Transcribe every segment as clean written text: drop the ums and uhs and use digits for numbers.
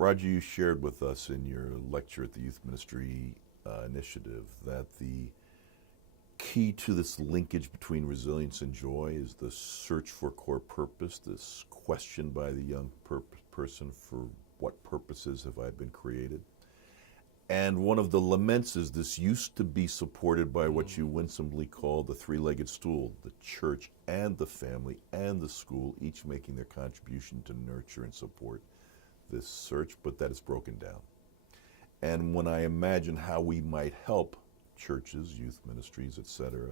Rodger, you shared with us in your lecture at the Youth Ministry Initiative that the key to this linkage between resilience and joy is the search for core purpose, this question by the young person for what purposes have I been created. And one of the laments is this used to be supported by what you winsomely call the three-legged stool, the church and the family and the school, each making their contribution to nurture and support this search, but that is broken down. And when I imagine how we might help churches, youth ministries, etc.,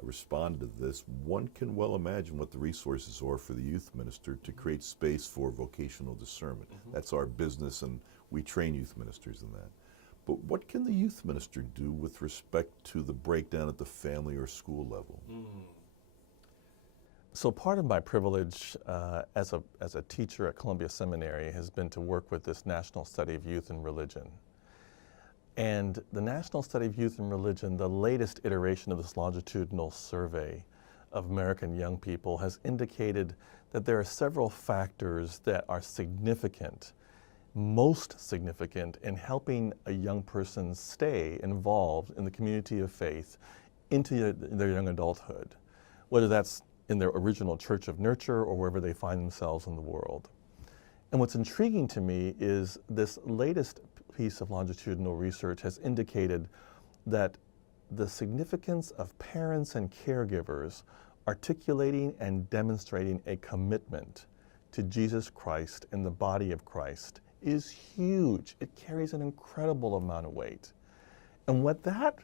respond to this, one can well imagine what the resources are for the youth minister to create space for vocational discernment. That's our business, and we train youth ministers in that. But what can the youth minister do with respect to the breakdown at the family or school level? So part of my privilege as a teacher at Columbia Seminary has been to work with this National Study of Youth and Religion. And the National Study of Youth and Religion, the latest iteration of this longitudinal survey of American young people, has indicated that there are several factors that are significant, most significant in helping a young person stay involved in the community of faith into their young adulthood, whether that's in their original church of nurture or wherever they find themselves in the world. And what's intriguing to me is this latest piece of longitudinal research has indicated that the significance of parents and caregivers articulating and demonstrating a commitment to Jesus Christ and the body of Christ is huge. It carries an incredible amount of weight. And what that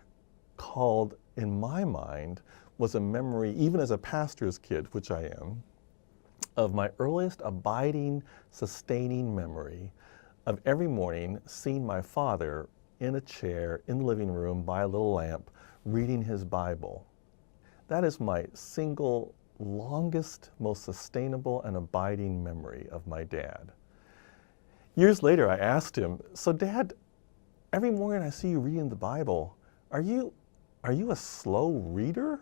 called, in my mind, was a memory, even as a pastor's kid, which I am, of my earliest abiding, sustaining memory of every morning seeing my father in a chair in the living room by a little lamp reading his Bible. That is my single longest, most sustainable and abiding memory of my dad. Years later, I asked him, "So Dad, every morning I see you reading the Bible. Are you a slow reader?"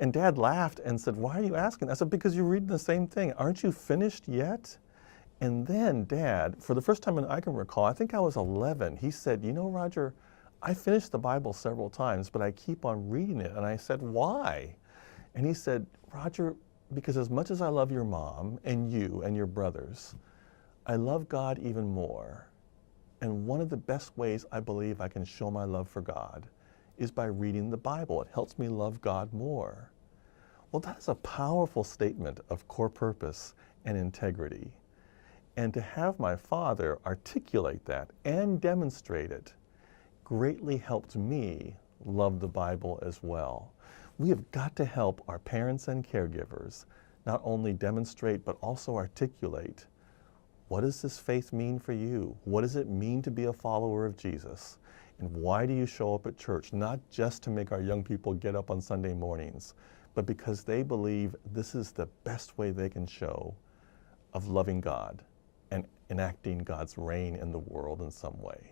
And Dad laughed and said, "Why are you asking?" I said, "Because you're reading the same thing. Aren't you finished yet?" And then Dad, for the first time I can recall, I think I was 11, he said, "You know, Rodger, I finished the Bible several times, but I keep on reading it." And I said, "Why?" And he said, "Rodger, because as much as I love your mom and you and your brothers, I love God even more. And one of the best ways I believe I can show my love for God is by reading the Bible. It helps me love God more." Well, that's a powerful statement of core purpose and integrity. And to have my father articulate that and demonstrate it greatly helped me love the Bible as well. We have got to help our parents and caregivers not only demonstrate but also articulate, what does this faith mean for you? What does it mean to be a follower of Jesus? And why do you show up at church? Not just to make our young people get up on Sunday mornings, but because they believe this is the best way they can show of loving God and enacting God's reign in the world in some way.